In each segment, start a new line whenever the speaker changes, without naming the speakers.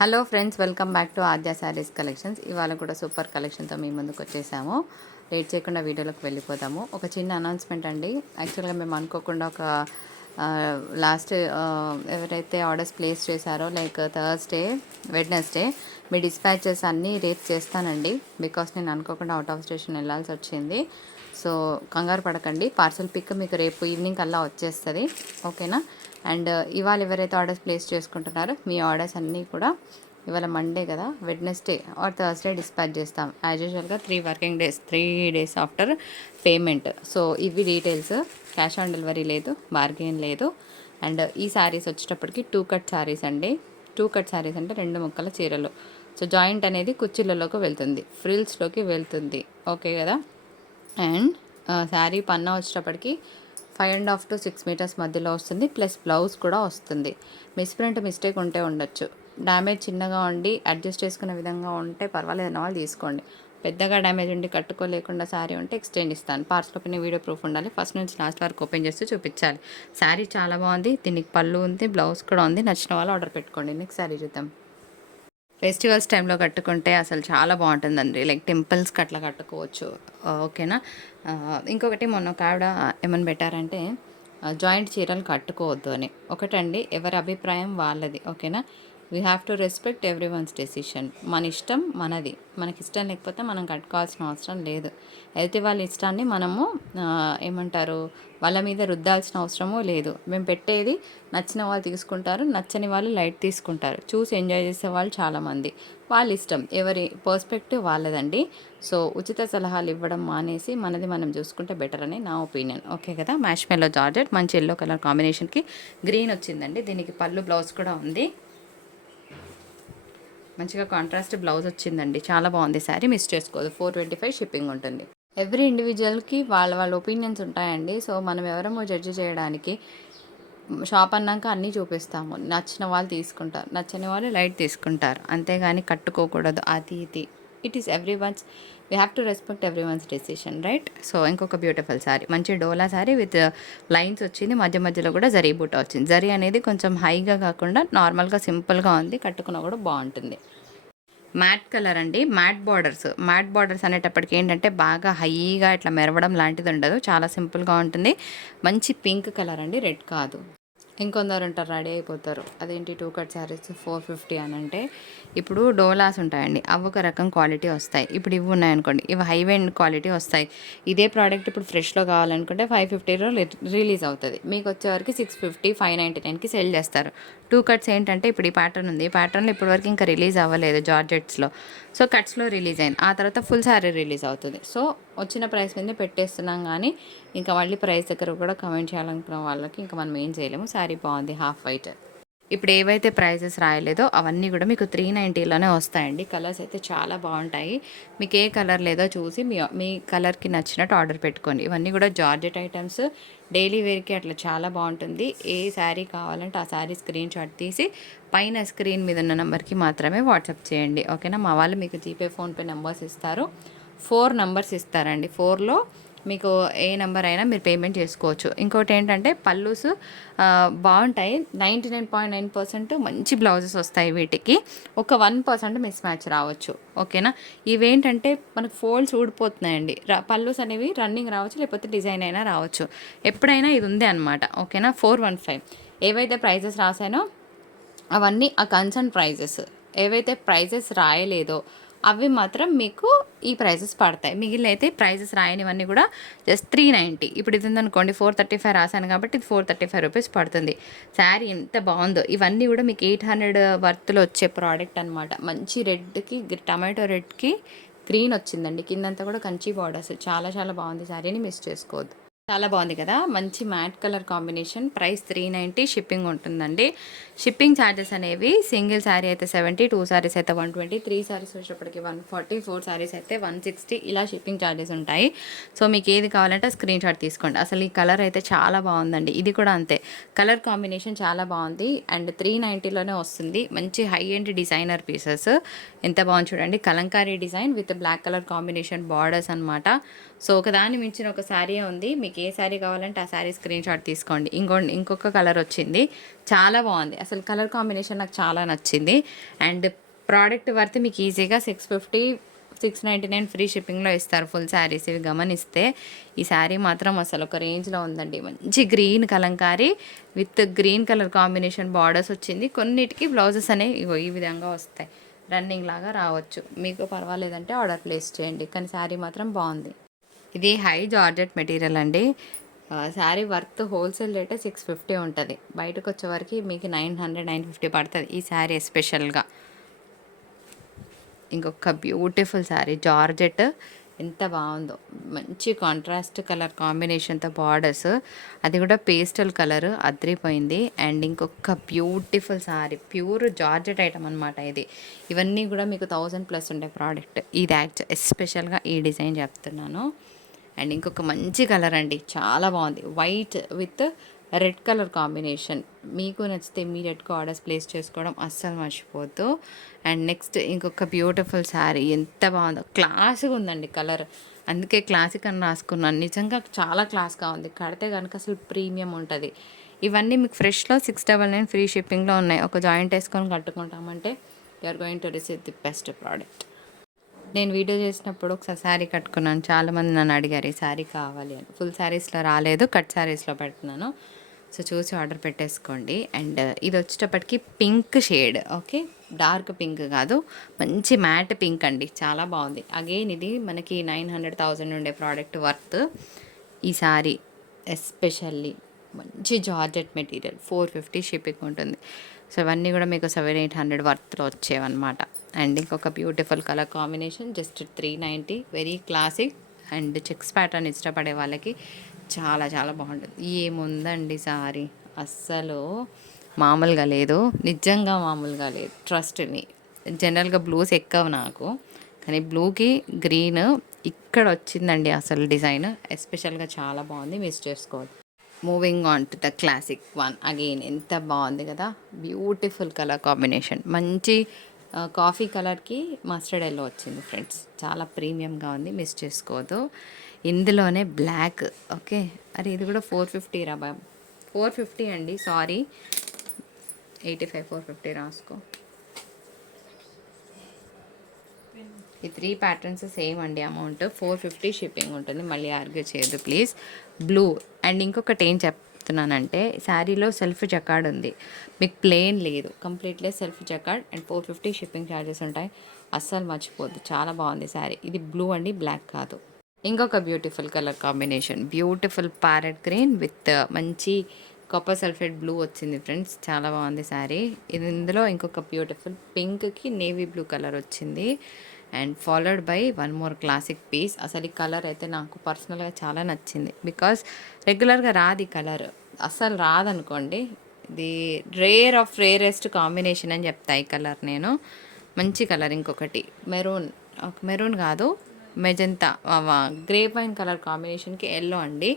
Hello friends welcome back to Adya saris collections. ఇవాళ కూడా super కలెక్షన్తో మీ ముందుకు వచ్చేసాము. లేట్ చేయకుండా వీడియోలోకి వెళ్ళిపోతాము ఒక చిన్న అనౌన్స్మెంట్ అండి. యాక్చువల్గా మేము అనుకోకుండా ఒక లాస్ట్ ఎవరైతే ఆర్డర్స్ ప్లేస్ చేశారో లైక్ థర్స్డే వెడ్నెస్డే మీ డిస్పాచెస్ అన్నీ రేట్ చేస్తానండి. బికాస్ నేను అనుకోకుండా అవుట్ ఆఫ్ స్టేషన్ వెళ్ళాల్సి వచ్చింది. సో కంగారు పడకండి. పార్సల్ పిక్ మీకు రేపు ఈవినింగ్ కల్లా వచ్చేస్తుంది. ఓకేనా అండ్ ఇవాళ ఎవరైతే ఆర్డర్స్ ప్లేస్ చేసుకుంటున్నారో మీ ఆర్డర్స్ అన్నీ కూడా ఇవాళ మండే కదా వెడ్నెస్డే ఆర్ థర్స్డే డిస్పాచ్ చేస్తాం. యాజ్ యూజువల్గా three working days three days after payment so ఇవి డీటెయిల్స్ క్యాష్ ఆన్ డెలివరీ లేదు బార్గెన్ లేదు. అండ్ ఈ శారీస్ వచ్చేటప్పటికి టూ కట్ శారీస్ అండి. టూ కట్ శారీస్ అంటే రెండు ముక్కల చీరలు. సో జాయింట్ అనేది కుర్చీలలోకి వెళ్తుంది ఫ్రిల్స్లోకి వెళ్తుంది. ఓకే కదా? అండ్ శారీ పన్నా వచ్చేటప్పటికి five and half to six metres మధ్యలో వస్తుంది ప్లస్ బ్లౌజ్ కూడా వస్తుంది. మిస్ప్రింట్ మిస్టేక్ ఉంటే ఉండొచ్చు. డ్యామేజ్ చిన్నగా ఉండి అడ్జస్ట్ చేసుకునే విధంగా ఉంటే పర్వాలేదు అన్న వాళ్ళు తీసుకోండి. పెద్దగా డ్యామేజ్ ఉండి కట్టుకోలేకుండా శారీ ఉంటే ఎక్స్చేంజ్ ఇస్తాను. పార్సల్ ఓపెన్ వీడియో ప్రూఫ్ ఉండాలి. ఫస్ట్ నుంచి లాస్ట్ వరకు ఓపెన్ చేస్తూ చూపించాలి. శారీ చాలా బాగుంది దీనికి పళ్ళు ఉంది బ్లౌజ్ కూడా ఉంది. నచ్చిన వాళ్ళు ఆర్డర్ పెట్టుకోండి. నెక్స్ట్ శారీ చూద్దాం. ఫెస్టివల్స్ టైంలో కట్టుకుంటే అసలు చాలా బాగుంటుందండి. లైక్ టెంపుల్స్కి అట్లా కట్టుకోవచ్చు. ఓకేనా? ఇంకొకటి మొన్న ఒక ఆవిడ ఏమని పెట్టారంటే జాయింట్ చీరలు కట్టుకోవద్దు అని. ఒకటండి ఎవరి అభిప్రాయం వాళ్ళది. ఓకేనా? We have to respect every one's decision మన ఇష్టం మనది. మనకి ఇష్టం లేకపోతే మనం కట్టుకోవాల్సిన అవసరం లేదు. అయితే వాళ్ళ ఇష్టాన్ని మనము ఏమంటారు వాళ్ళ మీద రుద్దాల్సిన అవసరమూ లేదు. మేము పెట్టేది నచ్చిన వాళ్ళు తీసుకుంటారు నచ్చని వాళ్ళు లైట్ తీసుకుంటారు. చూసి ఎంజాయ్ చేసే వాళ్ళు చాలామంది. వాళ్ళ ఇష్టం. ఎవరి పర్స్పెక్టివ్ వాళ్ళదండి. సో ఉచిత సలహాలు ఇవ్వడం మానేసి మనది మనం చూసుకుంటే బెటర్ అని నా ఒపీనియన్. ఓకే కదా? మ్యాష్ మెల్లో జార్జెట్ మంచి ఎల్లో కలర్ కాంబినేషన్కి గ్రీన్ వచ్చిందండి. దీనికి పళ్ళు బ్లౌజ్ కూడా ఉంది. మంచిగా కాంట్రాస్ట్ బ్లౌజ్ వచ్చిందండి. చాలా బాగుంది శారీ. మిస్ చేసుకోదు. ఫోర్ ట్వంటీ ఫైవ్ షిప్పింగ్ ఉంటుంది ఎవ్రీ ఇండివిజువల్కి వాళ్ళ వాళ్ళ ఒపీనియన్స్ ఉంటాయండి. సో మనం ఎవరమో జడ్జి చేయడానికి షాప్ అన్నాక అన్నీ చూపిస్తాము. నచ్చిన వాళ్ళు తీసుకుంటారు. నచ్చని వాళ్ళు లైట్ తీసుకుంటారు. అంతేగాని కట్టుకోకూడదు. అది ఇది. It is every one's we have to respect every one's decision right so ఇంకొక బ్యూటిఫుల్ శారీ మంచి డోలా శారీ విత్ లైన్స్ వచ్చింది. మధ్య మధ్యలో కూడా జరీ బూట వచ్చింది. జరీ అనేది కొంచెం హైగా కాకుండా నార్మల్గా సింపుల్గా ఉంది. కట్టుకున్న కూడా బాగుంటుంది. మ్యాట్ కలర్ అండి. మ్యాట్ బార్డర్స్ మ్యాట్ బార్డర్స్ అనేటప్పటికి ఏంటంటే బాగా హైగా ఇట్లా మెరవడం లాంటిది ఉండదు. చాలా సింపుల్గా ఉంటుంది. మంచి పింక్ కలర్ అండి. రెడ్ కాదు. ఇంకొందరు ఉంటారు రెడీ అయిపోతారు. అదేంటి two cut saris four fifty అని అంటే ఇప్పుడు డోలాస్ ఉంటాయండి. అవి ఒక రకం క్వాలిటీ వస్తాయి. ఇప్పుడు ఇవి ఉన్నాయనుకోండి ఇవి హై ఎండ్ క్వాలిటీ వస్తాయి. ఇదే ప్రోడక్ట్ ఇప్పుడు ఫ్రెష్లో కావాలనుకుంటే ఫైవ్ ఫిఫ్టీలో రిలీజ్ అవుతుంది. మీకు వచ్చేవరకు సిక్స్ ఫిఫ్టీ ఫైవ్ నైంటీ నైన్కి సెల్ చేస్తారు. టూ కట్స్ ఏంటంటే ఇప్పుడు ఈ ప్యాటర్న్ ఉంది. ఈ ప్యాటర్న్లో ఇప్పటివరకు ఇంకా రిలీజ్ అవ్వలేదు జార్జెట్స్లో. సో కట్స్లో రిలీజ్ అయింది. ఆ తర్వాత ఫుల్ శారీ రిలీజ్ అవుతుంది. సో వచ్చిన ప్రైస్ మీద పెట్టేస్తున్నాం కానీ ఇంకా మళ్ళీ ప్రైస్ దగ్గర కూడా కమెంట్ చేయాలనుకున్న వాళ్ళకి ఇంకా మనం ఏం చేయలేము. శారీ బాగుంది హాఫ్ వైట్. ఇప్పుడు ఏవైతే ప్రైజెస్ రాయలేదో అవన్నీ కూడా మీకు త్రీ నైంటీలోనే వస్తాయండి. కలర్స్ అయితే చాలా బాగుంటాయి. మీకు ఏ కలర్ లేదో చూసి మీ మీ కలర్కి నచ్చినట్టు ఆర్డర్ పెట్టుకోండి. ఇవన్నీ కూడా జార్జెట్ ఐటమ్స్ డైలీ వేర్కి అట్లా చాలా బాగుంటుంది. ఏ శారీ కావాలంటే ఆ శారీ స్క్రీన్ షాట్ తీసి పైన స్క్రీన్ మీద ఉన్న నెంబర్కి మాత్రమే వాట్సాప్ చేయండి. ఓకేనా మా వాళ్ళు మీకు జీపే ఫోన్పే నెంబర్స్ ఇస్తారు. ఫోర్ నెంబర్స్ ఇస్తారండి. ఫోర్లో మీకు ఏ నెంబర్ అయినా మీరు పేమెంట్ చేసుకోవచ్చు. ఇంకోటి ఏంటంటే పల్లూస్ బాగుంటాయి. Ninety nine point nine percent మంచి బ్లౌజెస్ వస్తాయి వీటికి. ఒక వన్ పర్సెంట్ మిస్ మ్యాచ్ రావచ్చు. ఓకేనా? ఇవేంటంటే మనకు ఫోల్డ్స్ ఊడిపోతున్నాయండి. పల్లూస్ అనేవి రన్నింగ్ రావచ్చు లేకపోతే డిజైన్ అయినా రావచ్చు. ఎప్పుడైనా ఇది ఉంది అనమాట ఓకేనా? ఫోర్ వన్ ఫైవ్ ఏవైతే ప్రైజెస్ రాసానో అవన్నీ ఆ కన్సర్న్ ప్రైజెస్ ఏవైతే ప్రైజెస్ రాయలేదో అవి మాత్రం మీకు ఈ ప్రైజెస్ పడతాయి. మిగిలిన అయితే ప్రైజెస్ రాయనివన్నీ కూడా జస్ట్ త్రీ నైంటీ. ఇప్పుడు ఇది ఉందనుకోండి ఫోర్ థర్టీ ఫైవ్ రాశాను కాబట్టి ఇది ఫోర్ థర్టీ ఫైవ్ రూపీస్ పడుతుంది. శారీ ఎంత బాగుందో. ఇవన్నీ కూడా మీకు ఎయిట్ హండ్రెడ్ వర్త్లో వచ్చే ప్రోడక్ట్ అనమాట మంచి రెడ్కి టమాటో రెడ్కి గ్రీన్ వచ్చిందండి. కిందంతా కూడా కంచి బార్డర్స్. చాలా చాలా బాగుంది. శారీని మిస్ చేసుకోవద్దు. చాలా బాగుంది కదా. మంచి matte colour combination. Price three ninety shipping ఉంటుందండి. షిప్పింగ్ ఛార్జెస్ అనేవి సింగిల్ శారీ అయితే సెవెంటీ టూ శారీస్ అయితే వన్ ట్వంటీ త్రీ శారీస్ వచ్చేటప్పటికి వన్ ఫార్టీ ఫోర్ శారీస్ అయితే వన్ సిక్స్టీ ఇలా షిప్పింగ్ ఛార్జెస్ ఉంటాయి. సో మీకు ఏది కావాలంటే స్క్రీన్ షాట్ తీసుకోండి. అసలు ఈ కలర్ అయితే చాలా బాగుందండి. ఇది కూడా అంతే. కలర్ కాంబినేషన్ చాలా బాగుంది. అండ్ త్రీ నైంటీలోనే వస్తుంది. మంచి హై ఎండ్ డిజైనర్ పీసెస్. ఎంత బాగుంది చూడండి. Kalamkari design with black colour combination borders అనమాట సో ఒకదాన్ని మించిన ఒక శారీ ఉంది. మీకు ఏ శారీ కావాలంటే ఆ శారీ స్క్రీన్ షాట్ తీసుకోండి. ఇంకో ఇంకొక కలర్ వచ్చింది. చాలా బాగుంది. అసలు కలర్ కాంబినేషన్ నాకు చాలా నచ్చింది. అండ్ ప్రోడక్ట్ వర్త్ మీకు ఈజీగా six fifty six ninety nine free షిప్పింగ్లో ఇస్తారు ఫుల్ శారీస్. ఇవి గమనిస్తే ఈ శారీ మాత్రం అసలు ఒక రేంజ్లో ఉందండి. మంచి green Kalamkari with green colour combination borders వచ్చింది. కొన్నిటికి బ్లౌజెస్ అనేవి ఈ విధంగా వస్తాయి. రన్నింగ్ లాగా రావచ్చు. మీకు పర్వాలేదంటే ఆర్డర్ ప్లేస్ చేయండి. కానీ శారీ మాత్రం బాగుంది. ఇది హై జార్జెట్ మెటీరియల్ అండి. Sari worth wholesale rate six fifty ఉంటుంది. బయటకు వచ్చేవరకు మీకు నైన్ హండ్రెడ్ నైన్ ఫిఫ్టీ పడుతుంది ఈ శారీ ఎస్పెషల్గా ఇంకొక బ్యూటిఫుల్ శారీ జార్జెట్ ఎంత బాగుందో. మంచి కాంట్రాస్ట్ కలర్ కాంబినేషన్తో బార్డర్స్ అది కూడా పేస్టల్ కలర్ అద్రిపోయింది. అండ్ ఇంకొక beautiful sari pure georgette item అనమాట ఇది. ఇవన్నీ కూడా మీకు థౌజండ్ ప్లస్ ఉండే ప్రోడక్ట్ ఇది యాక్చువల్ ఎస్పెషల్గా ఈ డిజైన్ చెప్తున్నాను. అండ్ ఇంకొక మంచి కలర్ అండి. చాలా బాగుంది. White with red colour combination మీకు నచ్చితే ఇమీడియట్గా ఆర్డర్స్ ప్లేస్ చేసుకోవడం అస్సలు మర్చిపోద్దు అండ్ నెక్స్ట్ ఇంకొక బ్యూటిఫుల్ శారీ ఎంత బాగుందో. క్లాస్గా ఉందండి కలర్. అందుకే క్లాసిక్ అని రాసుకున్నాను. నిజంగా చాలా క్లాస్గా ఉంది. కడితే కనుక అసలు ప్రీమియం ఉంటుంది. ఇవన్నీ మీకు ఫ్రెష్లో సిక్స్ డబల్ నైన్ ఫ్రీ షిప్పింగ్లో ఉన్నాయి. ఒక జాయింట్ వేసుకొని కట్టుకుంటామంటే you're going to receive the best product నేను వీడియో చేసినప్పుడు ఒకసారి శారీ కట్టుకున్నాను. చాలామంది నన్ను అడిగారు ఈ శారీ కావాలి అని. ఫుల్ శారీస్లో రాలేదు కట్ శారీస్లో పెడుతున్నాను. సో చూసి ఆర్డర్ పెట్టేసుకోండి. అండ్ ఇది వచ్చేటప్పటికి pink shade okay dark pink కాదు మంచి మ్యాట్ పింక్ అండి. చాలా బాగుంది. అగైన్ ఇది మనకి నైన్ హండ్రెడ్ థౌజండ్ ఉండే ప్రోడక్ట్ వర్త్ ఈ శారీ ఎస్పెషల్లీ మంచి georgette material. Four fifty shipping ఉంటుంది. సో ఇవన్నీ కూడా మీకు సెవెన్ ఎయిట్ హండ్రెడ్ వర్త్లో వచ్చేవన్నమాట. అండ్ ఇంకొక beautiful colour combination just three ninety. Very classic. And checks pattern ఇష్టపడే వాళ్ళకి చాలా చాలా బాగుంటుంది. ఏముందండి సారీ? అస్సలు మామూలుగా లేదు. నిజంగా మామూలుగా లేదు. ట్రస్ట్ మీ జనరల్గా బ్లూస్ ఎక్కువ నాకు. కానీ బ్లూకి గ్రీన్ ఇక్కడ వచ్చిందండి అసలు డిజైన్. ఎస్పెషల్గా చాలా బాగుంది. మిస్ చేసుకోవద్దు. Moving on to the classic one again ఎంత బాగుంది కదా? బ్యూటిఫుల్ కలర్ కాంబినేషన్ మంచి కాఫీ కలర్కి మస్టర్డ్ ఎల్లో వచ్చింది ఫ్రెండ్స్ చాలా ప్రీమియంగా ఉంది మిస్ చేసుకోవద్దు ఇందులోనే బ్లాక్ ఓకే అరే ఇది కూడా ఫోర్ ఫిఫ్టీ రా బాబు. ఫోర్ ఫిఫ్టీ అండి sorry eighty five four fifty రాసుకో. ఈ త్రీ ప్యాటర్న్స్ సేమ్ అండి అమౌంట్ ఫోర్ ఫిఫ్టీ షిప్పింగ్ ఉంటుంది. మళ్ళీ ఆర్గ్యూ చేయదు ప్లీజ్ బ్లూ అండ్ ఇంకొకటి ఏం చెప్తున్నానంటే శారీలో సెల్ఫ్ జకార్డ్ ఉంది. మీకు ప్లేన్ లేదు. Completely self jacquard and four fifty shipping charges ఉంటాయి. అస్సలు మర్చిపోద్దు చాలా బాగుంది శారీ. ఇది బ్లూ అండి బ్లాక్ కాదు. ఇంకొక beautiful colour combination beautiful parrot green with మంచి కాపర్ సల్ఫేట్ బ్లూ వచ్చింది ఫ్రెండ్స్ చాలా బాగుంది శారీ ఇది ఇందులో ఇంకొక బ్యూటిఫుల్ పింక్కి నేవీ బ్లూ కలర్ వచ్చింది. And followed by one more classic piece అసలు ఈ కలర్ అయితే నాకు పర్సనల్గా చాలా నచ్చింది. బికాస్ రెగ్యులర్గా రాదు ఈ కలర్ అస్సలు రాదనుకోండి. ఇది రేర్ ఆఫ్ రేరెస్ట్ కాంబినేషన్ అని చెప్తా ఈ కలర్ నేను. మంచి కలర్ ఇంకొకటి. మెరూన్ మెరూన్ uh, కాదు. మెజంతా గ్రే వైన్ కలర్ కాంబినేషన్కి ఎల్లో అండి.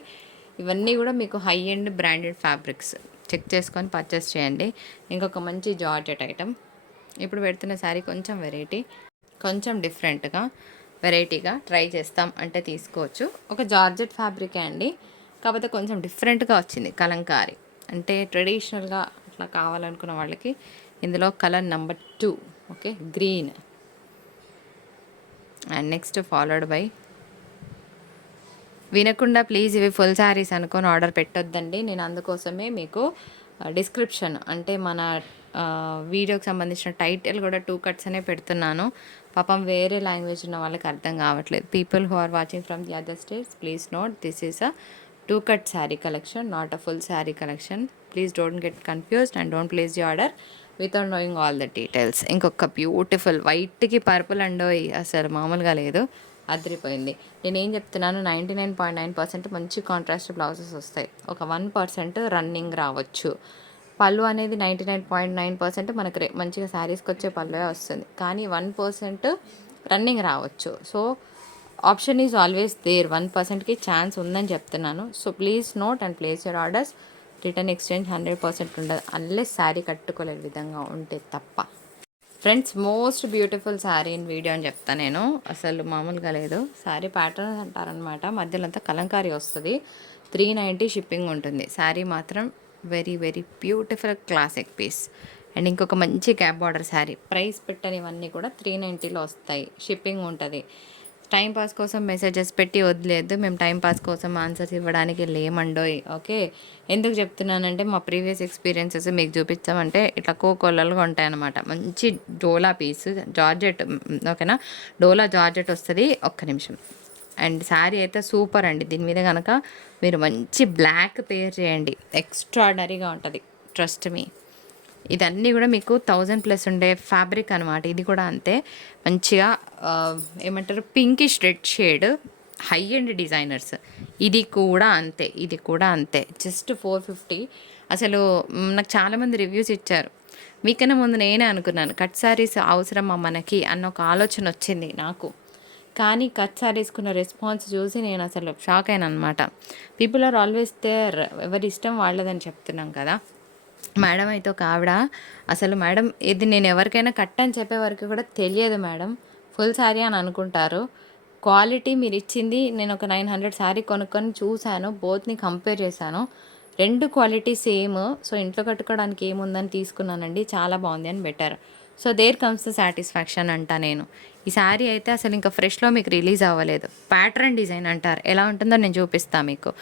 ఇవన్నీ కూడా మీకు high end branded fabrics check చేసుకొని పర్చేస్ చేయండి. ఇంకొక మంచి జార్జెట్ ఐటమ్ ఇప్పుడు పెడుతున్న శారీ కొంచెం వెరైటీ కొంచెం డిఫరెంట్గా వెరైటీగా ట్రై చేస్తాం అంటే తీసుకోవచ్చు. ఒక జార్జెట్ ఫ్యాబ్రికే అండి. కాకపోతే కొంచెం డిఫరెంట్గా వచ్చింది కలంకారీ. అంటే ట్రెడిషనల్గా అట్లా కావాలనుకున్న వాళ్ళకి ఇందులో colour number two okay green and next followed by వినకుండా ప్లీజ్ ఇవి ఫుల్ శారీస్ అనుకొని ఆర్డర్ పెట్టొద్దండి. నేను అందుకోసమే మీకు డిస్క్రిప్షన్ అంటే మన వీడియోకి సంబంధించిన టైటిల్ కూడా టూ కట్స్ అనే పెడుతున్నాను. పాపం వేరే లాంగ్వేజ్ ఉన్న వాళ్ళకి అర్థం కావట్లేదు. People who are watching from the other states please note this is a two cut sari collection not a full sari collection please don't get confused and don't place the order without knowing all the details ఇంకొక beautiful వైట్కి purple and అసలు మామూలుగా లేదు. అదిరిపోయింది. నేను ఏం చెప్తున్నాను ninety nine point nine percent మంచి కాంట్రాస్ట్ బ్లౌజెస్ వస్తాయి. ఒక వన్ పర్సెంట్ రన్నింగ్ రావచ్చు. పళ్ళు అనేది ninety nine point nine percent మనకు రే- మంచిగా శారీస్కి వచ్చే పళ్ళే వస్తుంది. కానీ వన్ పర్సెంట్ రన్నింగ్ రావచ్చు. So option is always there one పర్సెంట్కి ఛాన్స్ ఉందని చెప్తున్నాను. So please note and place your orders return exchange hundred percent ఉండదు. అన్లెస్ శారీ కట్టుకోలేని విధంగా ఉంటే తప్ప. Friends most beautiful sari in video అని చెప్తా నేను. అసలు మామూలుగా లేదు. శారీ ప్యాటర్న్ అంటారనమాట మధ్యలో అంతా కలంకారీ వస్తుంది. త్రీ నైంటీ షిప్పింగ్ ఉంటుంది. శారీ మాత్రం very very beautiful classic piece and ఇంకొక మంచి క్యాప్ బార్డర్ శారీ ప్రైస్ పెట్టనివన్నీ కూడా త్రీ నైంటీలో వస్తాయి. షిప్పింగ్ ఉంటుంది. టైంపాస్ కోసం మెసేజెస్ పెట్టి వదిలేదు మేము టైం పాస్ కోసం ఆన్సర్స్ ఇవ్వడానికి లేమండోయ్ ఓకే? ఎందుకు చెప్తున్నానంటే మా ప్రీవియస్ ఎక్స్పీరియన్సెస్ మీకు చూపించామంటే ఇట్లా కోకొల్లలుగా ఉంటాయన్నమాట. మంచి డోలా పీస్ జార్జెట్ ఓకేనా? డోలా జార్జెట్ వస్తుంది. ఒక్క నిమిషం. అండ్ శారీ అయితే సూపర్ అండి. దీని మీద కనుక మీరు మంచి బ్లాక్ పేర్ చేయండి. ఎక్స్ట్రాడనరీగా ఉంటుంది. ట్రస్ట్ మీ ఇదన్నీ కూడా మీకు థౌజండ్ ప్లస్ ఉండే ఫ్యాబ్రిక్ అనమాట ఇది కూడా అంతే. మంచిగా ఏమంటారు pinkish red shade high and designers ఇది కూడా అంతే ఇది కూడా అంతే. జస్ట్ ఫోర్ ఫిఫ్టీ అసలు నాకు చాలామంది రివ్యూస్ ఇచ్చారు. మీకన్నా ముందు నేనే అనుకున్నాను కట్ శారీస్ అవసరమా మనకి అన్న ఒక ఆలోచన వచ్చింది నాకు. కానీ కట్ శారీస్కున్న రెస్పాన్స్ చూసి నేను అసలు షాక్ అయినా అనమాట పీపుల్ ఆర్ ఆల్వేస్ దేర్ ఎవరి ఇష్టం వాళ్ళదని చెప్తున్నాం కదా. మేడం అయితే ఒక ఆవిడ అసలు మేడం ఇది నేను ఎవరికైనా కట్ అని చెప్పే వరకు కూడా తెలియదు మేడం. ఫుల్ శారీ అని అనుకుంటారు. క్వాలిటీ మీరు ఇచ్చింది నేను ఒక నైన్ హండ్రెడ్ శారీ కొనుక్కొని చూశాను బోత్ని కంపేర్ చేశాను. రెండు క్వాలిటీ సేమ్ సో ఇంట్లో కట్టుకోవడానికి ఏముందని తీసుకున్నానండి చాలా బాగుంది అని better so there comes the satisfaction అంట నేను. ఈ శారీ అయితే అసలు ఇంకా ఫ్రెష్లో మీకు రిలీజ్ అవ్వలేదు. ప్యాటర్న్ డిజైన్ అంటారు. ఎలా ఉంటుందో నేను చూపిస్తాను మీకు.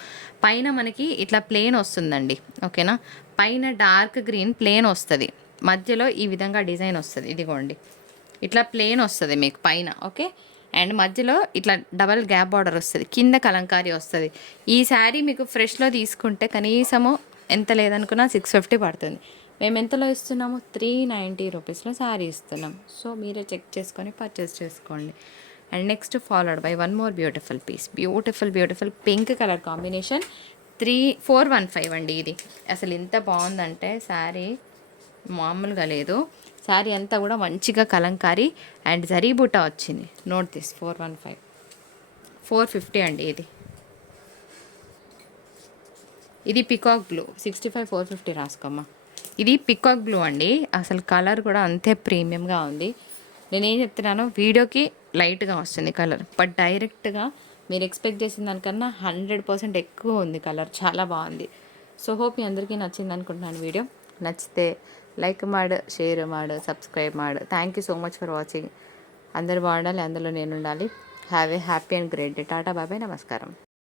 పైన మనకి ఇట్లా ప్లేన్ వస్తుందండి ఓకేనా? పైన డార్క్ గ్రీన్ ప్లేన్ వస్తుంది. మధ్యలో ఈ విధంగా డిజైన్ వస్తుంది. ఇదిగోండి. ఇట్లా ప్లేన్ వస్తుంది మీకు పైన ఓకే అండ్ మధ్యలో ఇట్లా డబల్ గ్యాప్ బార్డర్ వస్తుంది కింద కలంకారీ వస్తుంది. ఈ శారీ మీకు ఫ్రెష్లో తీసుకుంటే కనీసము ఎంత లేదనుకున్నా సిక్స్ ఫిఫ్టీ పడుతుంది. మేము ఎంతలో ఇస్తున్నాము? త్రీ నైంటీ రూపీస్లో శారీ ఇస్తున్నాం. సో మీరే చెక్ చేసుకొని పర్చేస్ చేసుకోండి. And next followed by one more beautiful piece beautiful beautiful pink colour combination three four one five అండి ఇది. అసలు ఎంత బాగుందంటే శారీ మామూలుగా లేదు. శారీ అంతా కూడా మంచిగా కలంకారి అండ్ జరీ బుట్ట వచ్చింది. Note this four one five four fifty అండి ఇది. ఇది peacock blue sixty five four fifty రాసుకోమ్మా. ఇది పికాక్ బ్లూ అండి. అసలు కలర్ కూడా అంతే ప్రీమియంగా ఉంది. నేనేం చెప్తున్నాను వీడియోకి లైట్గా వస్తుంది కలర్ బట్ డైరెక్ట్గా మీరు ఎక్స్పెక్ట్ చేసిన దానికన్నా హండ్రెడ్ పర్సెంట్ ఎక్కువ ఉంది కలర్ చాలా బాగుంది. సో హోప్ మీ అందరికీ నచ్చింది అనుకుంటున్నాను వీడియో. నచ్చితే లైక్ మాడు షేర్ మాడు సబ్స్క్రైబ్ మాడు. Thank you so much for watching అందరు బాగుండాలి అందులో నేను ఉండాలి have a happy and great day Tata బాబాయ్ నమస్కారం.